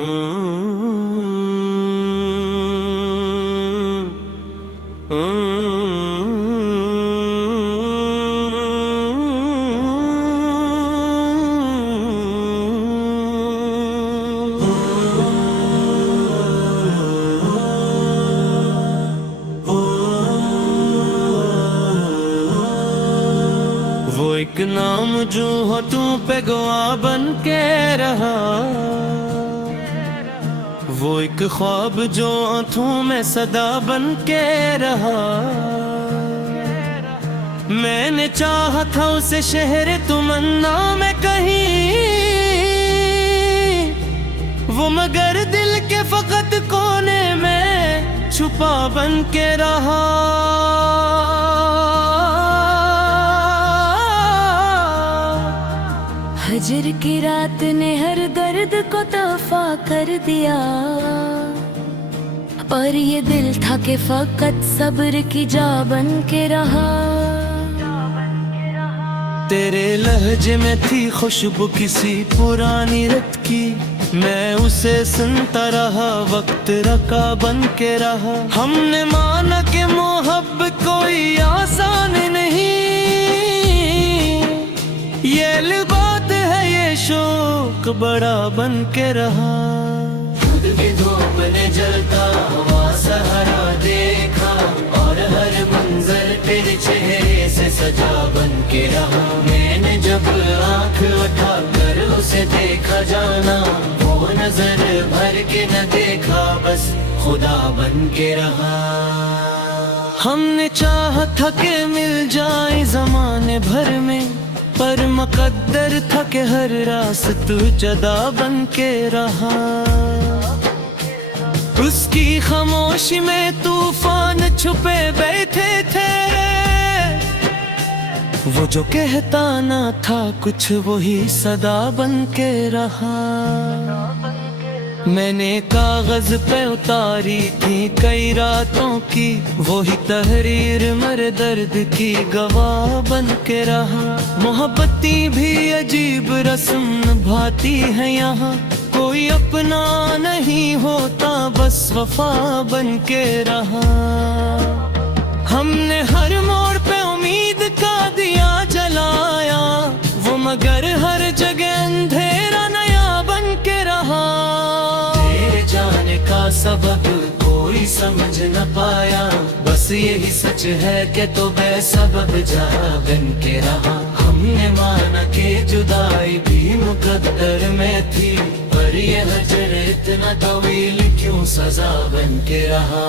وہ ایک نام جو ہونٹوں پہ گواہ بن کے رہا، وہ ایک خواب جو آنکھوں میں صدا بن کے رہا۔ میں نے چاہا تھا اسے شہر تمنا میں کہیں، وہ مگر دل کے فقط کونے میں چھپا بن کے رہا۔ ہجر کی رات نے ہر درد کو دفع کر دیا، پر یہ دل تھا کہ فقط صبر کی جا بن کے رہا۔ تیرے لہجے میں تھی خوشبو کسی پرانی رت کی، میں اسے سنتا رہا، وقت رکا بن کے رہا۔ ہم نے مانا کہ محبت کوئی آسان نہیں، یہ لبات ہے یہ شوق بڑا بن کے رہا۔ خود کی دھوپ نے جلتا ہوا سہارا دیکھا، اور ہر منظر تیرے چہرے سے سجا بن کے رہا۔ میں نے جب آنکھ اٹھا کر اسے دیکھا، جانا وہ نظر بھر کے نہ دیکھا، بس خدا بن کے رہا۔ ہم نے چاہا تھا کہ مل جائے زمانے بھر میں، پر مقدر تھا کہ ہر راست جدا بن کے رہا۔ اس کی خاموشی میں طوفان چھپے بیٹھے تھے، وہ جو کہتا نہ تھا کچھ وہی صدا بن کے رہا۔ میں نے کاغذ پہ اتاری تھی کئی راتوں کی وہی تحریر، مر درد کی گواہ بن کے رہا۔ محبتی بھی عجیب رسم نبھاتی ہے یہاں، کوئی اپنا نہیں ہوتا، بس وفا بن کے رہا۔ ہم نے ہر موڑ پہ امید کا دیا جلایا، وہ مگر ہر جگہ اندھیرا نیا بن کے رہا۔ تیرے جانے کا سبب کوئی سمجھ نہ پایا، بس یہی سچ ہے کہ تو بے سبب جا بن کے رہا۔ ہم نے مانا کہ جدائی بھی مقدر میں تھی، پر یہ ہجر اتنا طویل کیوں سزا بن کے رہا۔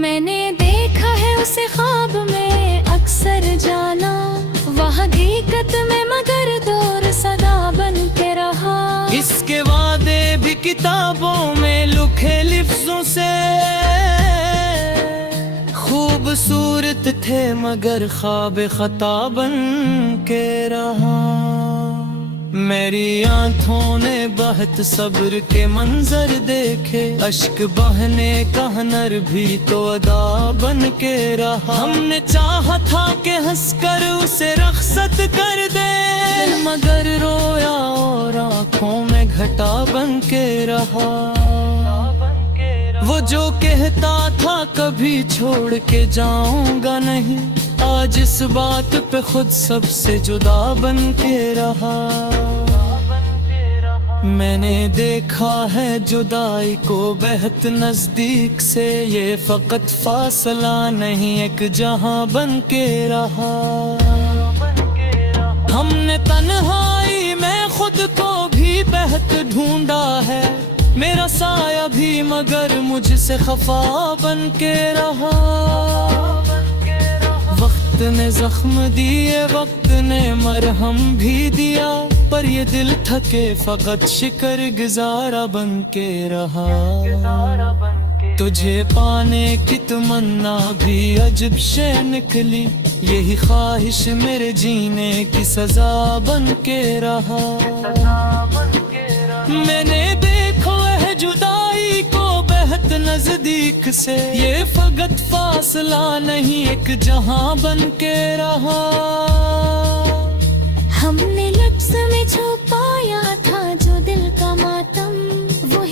میں نے دیکھا ہے اسے خواب میں اکثر جانا، وہ حقیقت میں مگر دور صدا بن کے رہا۔ اس کے وعدے بھی کتابوں میں لکھے لفظوں سے خوبصورت تھے، مگر خواب خطا بن کے رہا۔ میری آنکھوں نے بہت صبر کے منظر دیکھے، اشک بہنے کا ہنر بھی تو ادا بن کے رہا۔ ہم نے چاہا تھا کہ ہنس کر اسے رخصت کر دے، مگر رویا اور آنکھوں میں گھٹا بن کے رہا۔ وہ جو کہتا تھا کبھی چھوڑ کے جاؤں گا نہیں، آج اس بات پہ خود سب سے جدا بن کے رہا۔ میں نے دیکھا ہے جدائی کو بہت نزدیک سے، یہ فقط فاصلہ نہیں ایک جہاں بن کے رہا۔ ہم نے تنہائی میں خود کو بھی بہت ڈھونڈا ہے، میرا سایہ بھی مگر مجھ سے خفا بن کے رہا۔ وقت نے زخم دیے، وقت نے مرہم بھی دیا، پر یہ دل تھکے فقط شکر گزارا بن کے رہا۔ تجھے پانے کی تمنا بھی عجب شے نکلی، یہی خواہش میرے جینے کی سزا بن کے رہا۔ میں نے دیکھو ہے جدائی کو بہت نزدیک سے، یہ فقط فاصلہ نہیں ایک جہاں بن کے رہا۔ ہم نے لفظ میں چھپایا تھا جو دل کا ماتا،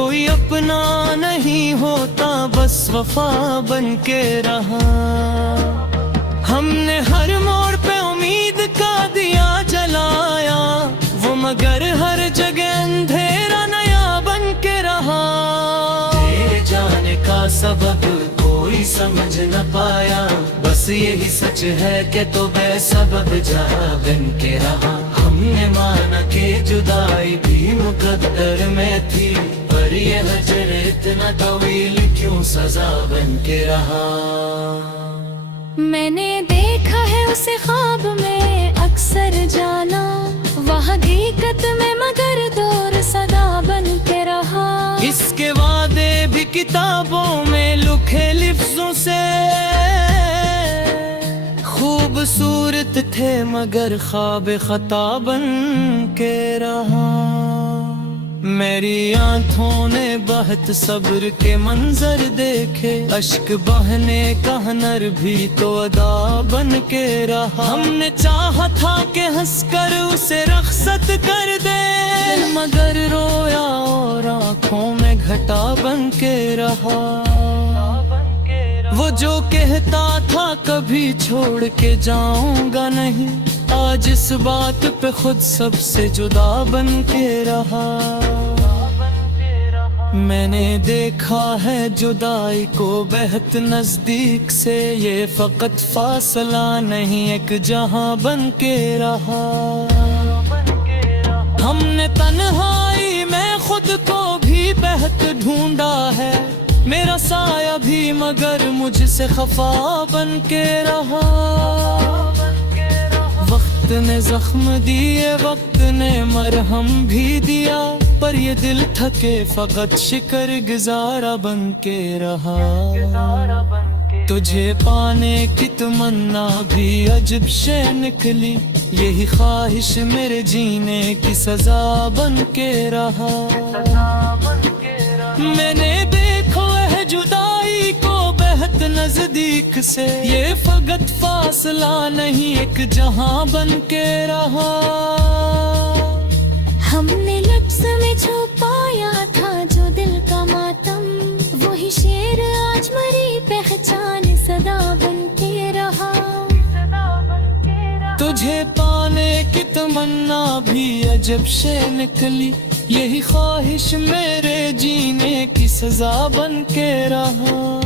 کوئی اپنا نہیں ہوتا بس وفا بن کے رہا ہم نے ہر موڑ پہ امید کا دیا جلایا وہ مگر ہر جگہ اندھیرا نیا بن کے رہا تیرے جانے کا سبب کوئی سمجھ نہ پایا بس یہی سچ ہے کہ تو بے سبب جا بن کے رہا ہم نے مانا کہ جدائی بھی مقدر میں تھی پر یہ ہجر اتنا طویل کیوں سزا بن کے رہا میں نے دیکھا ہے اسے خواب میں اکثر جانا وہ حقیقت میں مگر دور صدا بن کے رہا اس کے وعدے بھی کتابوں میں لکھے لفظوں سے خوبصورت تھے مگر خواب خطا بن کے رہا میری آنکھوں نے بہت صبر کے منظر دیکھے اشک بہنے کا ہنر بھی تو ادا بن کے رہا ہم نے چاہا تھا کہ ہنس کر اسے رخصت کر دے مگر رویا اور آنکھوں میں گھٹا بن کے رہا وہ جو کہتا تھا کبھی چھوڑ کے جاؤں گا نہیں آج اس بات پہ خود سب سے جدا بن کے رہا میں نے دیکھا ہے جدائی کو بہت نزدیک سے یہ فقط فاصلہ نہیں ایک جہاں بن کے رہا ہم نے تنہائی میں خود کو بھی بہت ڈھونڈا ہے میرا سایہ بھی مگر مجھ سے خفا بن کے رہا وقت نے زخم دیے وقت نے مرہم بھی دیا پر یہ دل تھکے فقط شکر گزارا بن کے رہا تجھے پانے کی تمنا بھی عجب شے نکلی یہی خواہش میرے جینے کی سزا بن کے رہا میں نے دیکھو ہے جدائی کو بہت نزدیک سے یہ فقط فاصلہ نہیں ایک جہاں بن کے رہا ہم نے لفظ میں چھپایا تھا جو دل کا ماتم وہی شعر آج مری پہچان صدا بن کے رہا تجھے پانے کی تمنا بھی عجب شے نکلی یہی خواہش میرے جینے کی سزا بن کے رہا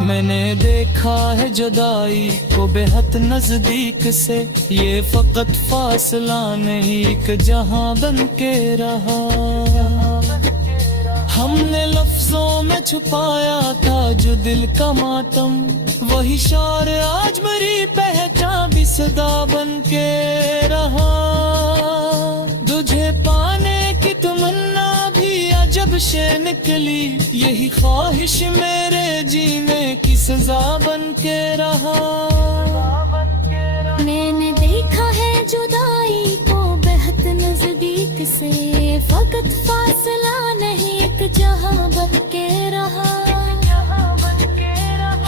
میں نے دیکھا ہے جدائی کو بہت نزدیک سے یہ فقط فاصلہ نہیں ایک جہاں بن کے رہا ہم نے لفظوں میں چھپایا تھا جو دل کا ماتم وہی شعر آج میری پہچان بھی صدا بن کے رہا تجھے پانے کی تمنا بھی عجب شے نکلی یہی خواہش میرے جینے کی سزا بن کے رہا میں نے دیکھا ہے جدائی کو بہت نزدیک سے فقط فاصلہ نہیں ایک جہاں بن کے رہا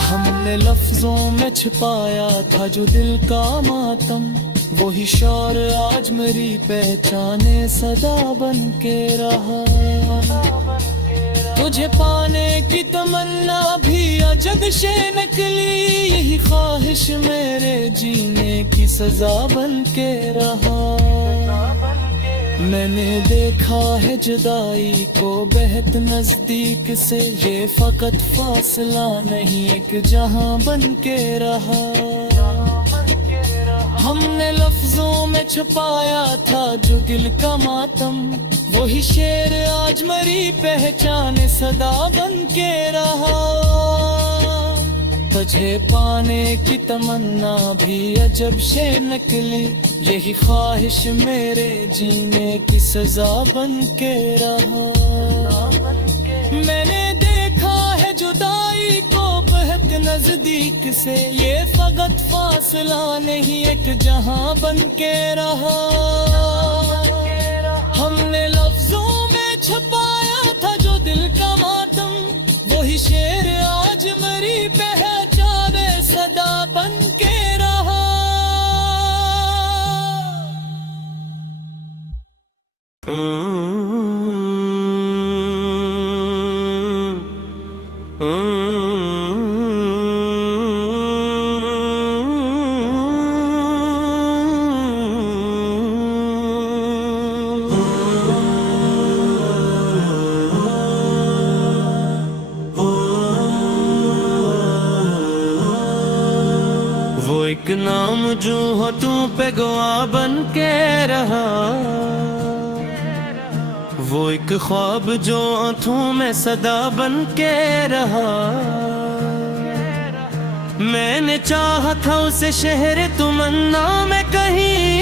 ہم نے لفظوں میں چھپایا تھا جو دل کا ماتم وہی شعر آج میری پہچانے صدا بن کے رہا تجھے پانے کی تمنا بھی عجب شے نکلی یہی خواہش میرے جینے کی سزا بن کے رہا میں نے دیکھا ہے جدائی کو بہت نزدیک سے یہ فقط فاصلہ نہیں ایک جہاں بن کے رہا ہم نے لفظوں میں چھپایا تھا جو دل کا ماتم وہی شعر آج میری پہچان صدا بن کے رہا تجھے پانے کی تمنا بھی عجب شے نکلی یہی خواہش میرے جینے کی سزا بن کے رہا میں نے دیکھا ہے جدائی کو بہت نزدیک سے یہ فقط فاصلہ نہیں ایک جہاں بن کے رہا ہم نے لفظوں میں چھپایا تھا جو دل کا ماتم وہی شعر آج میری پہچان صدا بن کے رہا ایک نام جو ہو تو پہ گواہ بن کے رہا، وہ ایک خواب جو آنکھوں میں صدا بن کے رہا۔ میں نے چاہا تھا اسے شہر تمنا میں کہیں،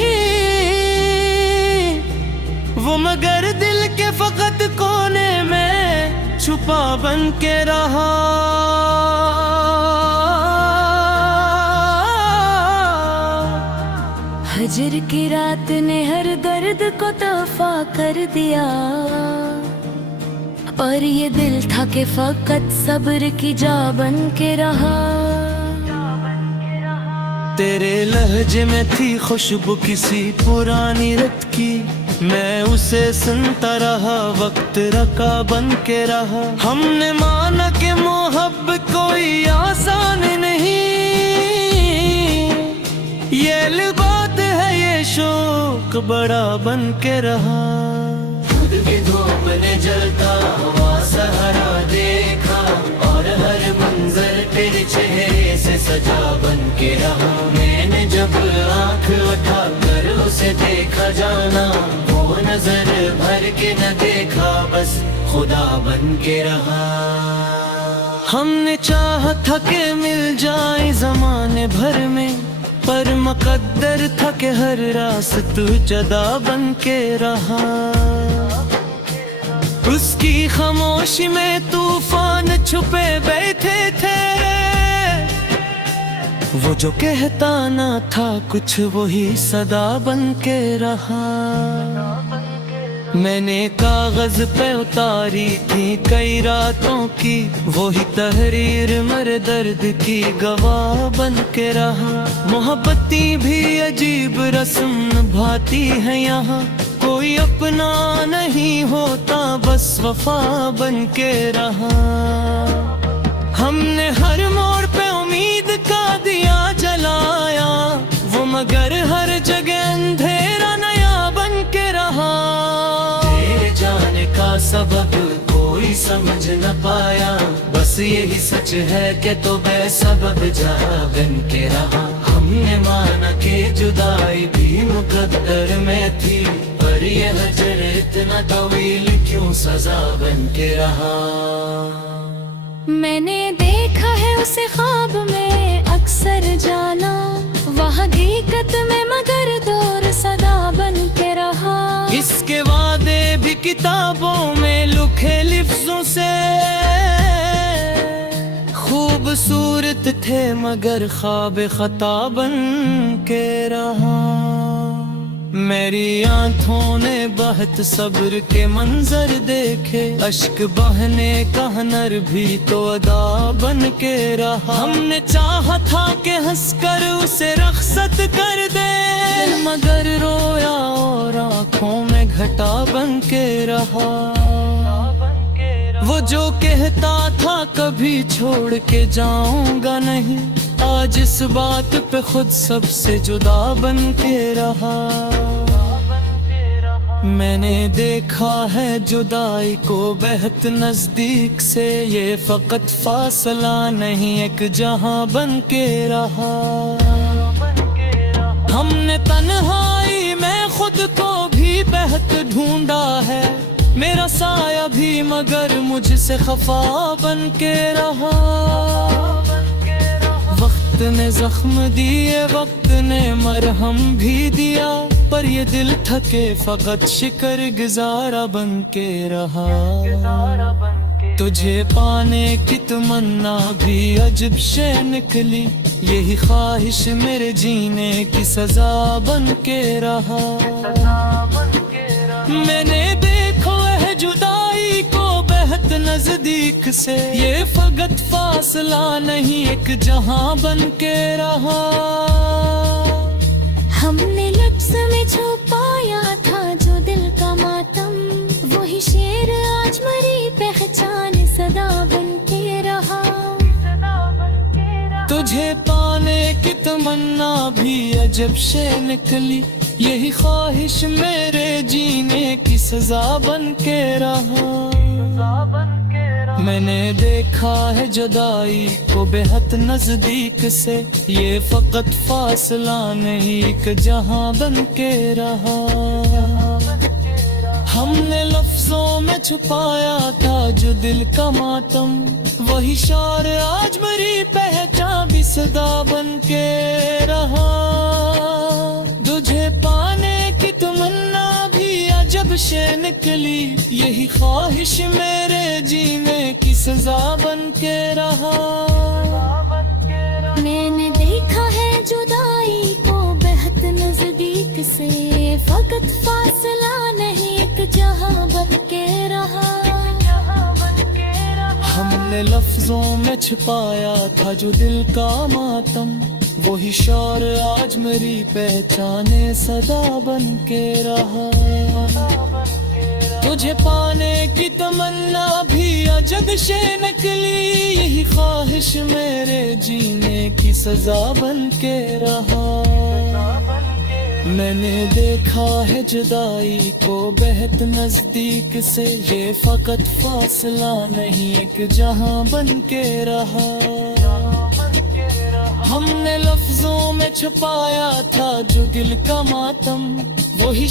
وہ مگر دل کے فقط کونے میں چھپا بن کے رہا۔ ہجر کی رات نے ہر درد کو دفع کر دیا، اور یہ دل تھا کہ فقط صبر کی جا بن کے رہا۔ تیرے لہجے میں تھی خوشبو کسی پرانی رت کی، میں اسے سنتا رہا، وقت رکا بن کے رہا۔ ہم نے مانا کہ محبت کوئی آسان نہیں، یہ لبات ہے یہ شوق بڑا بن کے رہا۔ خود کی دھوپ نے جلتا ہوا سہارا دیکھا، اور ہر منظر تیرے چہرے سے سجا بن کے رہا۔ میں نے جب آنکھ اٹھا کر اسے دیکھا، جانا وہ نظر بھر کے نہ دیکھا، بس خدا بن کے رہا۔ ہم نے چاہا تھا کہ مل جائے زمانے بھر میں، پر مقدر تھا کہ ہر راست جدا بن کے رہا۔ اس کی خاموشی میں طوفان چھپے بیٹھے تھے، وہ جو کہتا نہ تھا کچھ وہی صدا بن کے رہا۔ میں نے کاغذ پہ اتاری تھی کئی راتوں کی وہی تحریر، مرے درد کی گواہ بن کے رہا۔ محبتی بھی عجیب رسم نبھاتی ہے یہاں، کوئی اپنا نہیں ہوتا بس وفا بن کے رہا۔ ہم نے ہر موڑ پہ امید کا دیا جلایا، وہ مگر ہر جگہ اندھیرا نیا بن کے رہا۔ تیرے جانے کا سبب کوئی سمجھ نہ پایا، بس یہی سچ ہے کہ تو بے سبب جا بن کے رہا۔ ہم نے مانا کہ جدائی بھی مقدر میں تھی، پر یہ ہجر اتنا طویل کیوں سزا بن کے رہا۔ میں نے دیکھا ہے اسے خواب میں اکثر جانا، وہ حقیقت میں مگر دور صدا بن کے رہا۔ اس کے وعدے بھی کتابوں میں لکھے لفظوں سے خوبصورت تھے، مگر خواب خطا بن کے رہا۔ میری آنکھوں نے بہت صبر کے منظر دیکھے، اشک بہنے کا ہنر بھی تو ادا بن کے رہا۔ ہم نے چاہا تھا کہ ہنس کر اسے رخصت کر دے، مگر رویا اور آنکھوں میں گھٹا بن کے رہا۔ وہ جو کہتا تھا کبھی چھوڑ کے جاؤں گا نہیں، آج اس بات پہ خود سب سے جدا بن کے رہا۔ میں نے دیکھا ہے جدائی کو بہت نزدیک سے، یہ فقط فاصلہ نہیں ایک جہاں بن کے رہا۔ ہم نے تنہائی میں خود کو بھی بہت ڈھونڈا ہے، میرا سایہ بھی مگر مجھ سے خفا بن کے رہا۔ وقت نے زخم دیے، وقت نے مرہم بھی دیا، پر یہ دل تھکے فقط شکر گزارا بن کے رہا۔ تجھے پانے کی تمنا بھی عجب شے نکلی، یہی خواہش میرے جینے کی سزا بن کے رہا۔ میں نے دیکھو ہے جدائی کو بہت نزدیک سے، یہ فقط فاصلہ نہیں ایک جہاں بن کے رہا۔ ہم نے لفظ میں چھپایا تھا جو دل کا ماتم، وہی شعر آج مری پہچان صدا بن کے رہا۔ تجھے پانے کی تمنا بھی عجب شے نکلی، یہی خواہش میرے جینے کی سزا بن کے رہا۔ میں نے دیکھا ہے جدائی کو بے حد نزدیک سے، یہ فقط فاصلہ نہیں ایک جہاں بن کے رہا۔ ہم نے لفظوں میں چھپایا تھا جو دل کا ماتم، وہی شعر آج میری پہچان بھی صدا بن کے رہا۔ تجھے پانے کی تمنا بھی عجب سے نکلی، یہی خواہش میرے جینے کی سزا بن کے رہا۔ میں نے دیکھا ہے جدائی کو بے حد نزدیک سے، فقط فاصلہ نہیں ایک جہاں بن کے رہا۔ ہم نے لفظوں میں چھپایا تھا جو دل کا ماتم، وہی شعر آج میری پہچانے صدا بن کے رہا۔ تجھے پانے کی تمنا بھی عجب سے نکلی، یہی خواہش میرے جینے کی سزا بن کے رہا۔ میں نے دیکھا ہے جدائی کو بے حد نزدیک سے، یہ فقط فاصلہ نہیں ایک جہاں بن کے رہا۔ ہم نے لفظوں میں چھپایا تھا جو دل کا ماتم، وہی